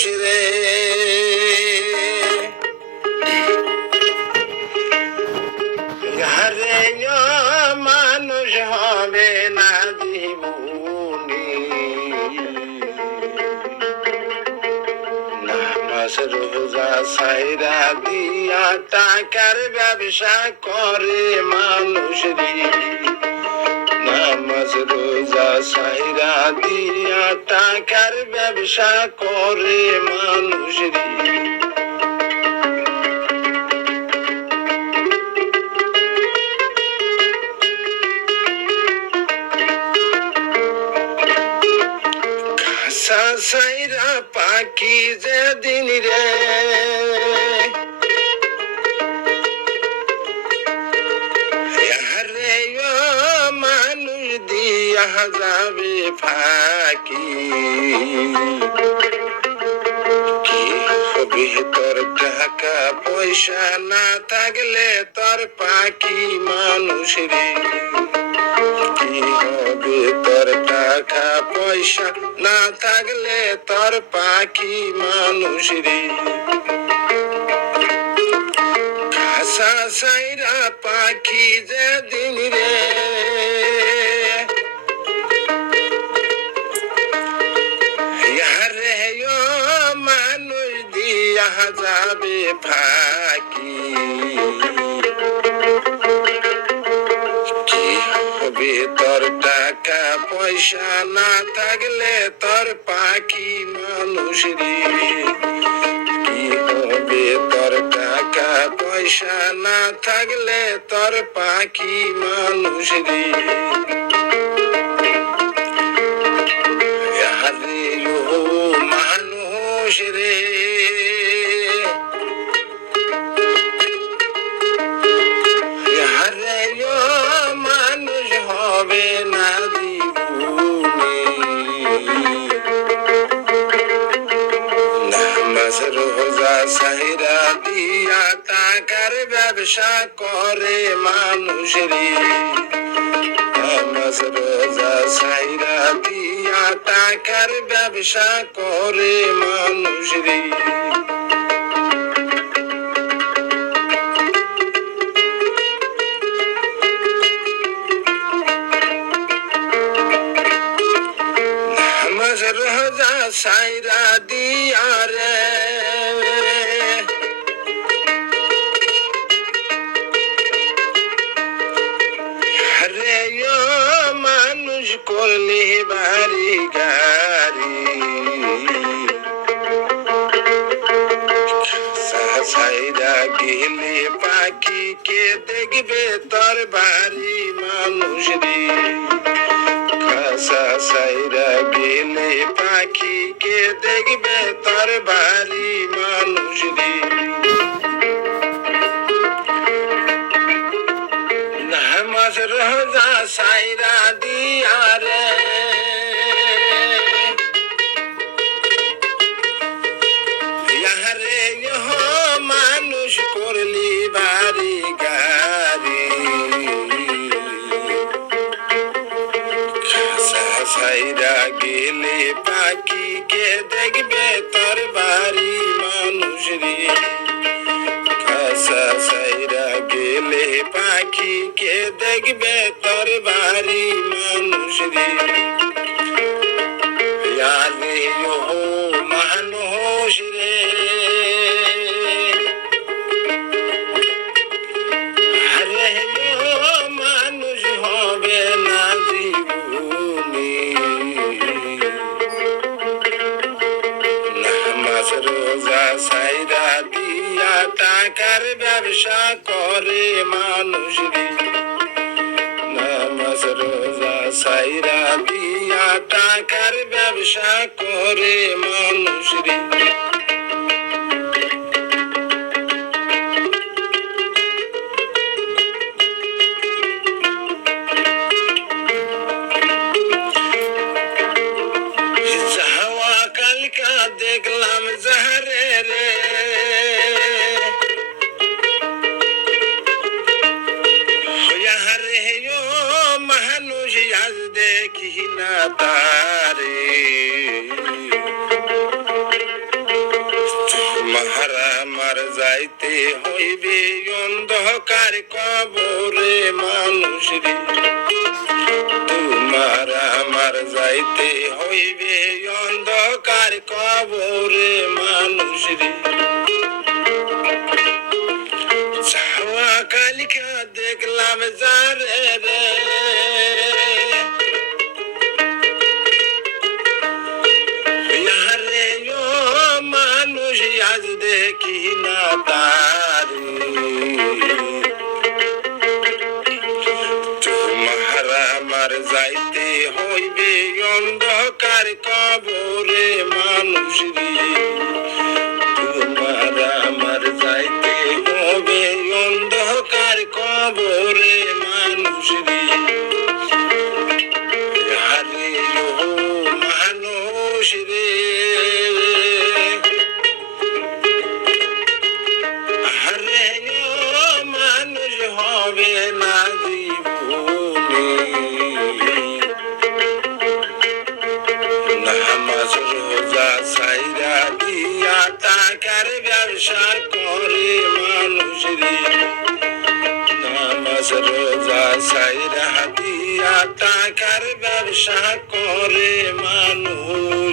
মানুষ রে ঘরে মানুষ হবে না জীবনে নামাজ রোজা সাইরা দিয়া টাকার ব্যবসা করে মানুষ রে নামাজ রোজা সাইরা দিয়া টাকার ব্যবসা করে মানুষ রে সাইরা পাখি যেদিন রে রে মানুষ দিয়া যাবে ফাঁকি কি হবে তোর টাকা পয়সা না থাকলে তোর পাখি মানুষ রে কি হবে তোর টাকা পয়সা না থাকলে তোর পাখি মানুষ রে খাসা সাইরা পাখি যেদিন রে রে মানুষ দিয়া যাবে ফাঁকি তোর টাকা পয়সা না থাকলে তোর পাখি মানুষ রে কি হবে তোর টাকা পয়সা না থাকলে তোর পাখি মানুষ রে আরে ও মানুষ রে হবে না জীবনে নামাজ রোজা সাইরা দিয়া টাকার ব্যবসা করে মানুষ রে নামাজ রোজা সাইরা দিয়া টাকার ব্যবসা করে মানুষ রে রোজা সাইরা দিয়া রে রে মানুষ করলে বাড়ি গাড়ি সাইরা গেলে পাখি কে দেখবে তোর বাড়ি মানুষ রে সাইরা গেলে পাখি কে দেখবে তোর বাড়ি মানুষ রে নামাজ রোজা সাইরা দিয়া রে রে মানুষ করলি বাড়ি গাড়ি সাইরা গেলে পাখি কে দেখবে তোর বাড়ি মানুষ রে খাসা সাইরা গেলে পাখি কে দেখবে তোর বাড়ি মানুষ রে আরে ও মানুষ রে আরে মানুষ হবে না জীবনে নামাজ রোজা সাইরা দিয়া টাকার ব্যবসা করে মানুষ রে নামাজ রোজা সাইরা দিয়া টাকার ব্যবসা করে মানুষ রে দেখলাম যাহারে রে মানুষ আজ দেখি না তারে তোমার আমার যাইতে হইবে অন্ধকার কবরে মানুষ রে, তোমার আমার যাইতে হইবে অন্ধকার কবরে মানুষ রে। ছাওয়া কালিকা দেখলাম যারে রে, ইয়ারে ও মানুষ আজ দেখি না তারে। তোমার আমার যাইতে হইবে অন্ধকার কবরে মানুষ রে, তোমার আমার যাইতে হবে অন্ধকার কবরে মানুষ রে। আরে ও মানুষ রে, আরে ও মানুষ হবে না জীবনে, নামাজ রোজা সাইরা দিয়া টাকার ব্যবসা করে মানুষ রে, নামাজ রোজা সাইরা দিয়া টাকার ব্যবসা করে মানুষ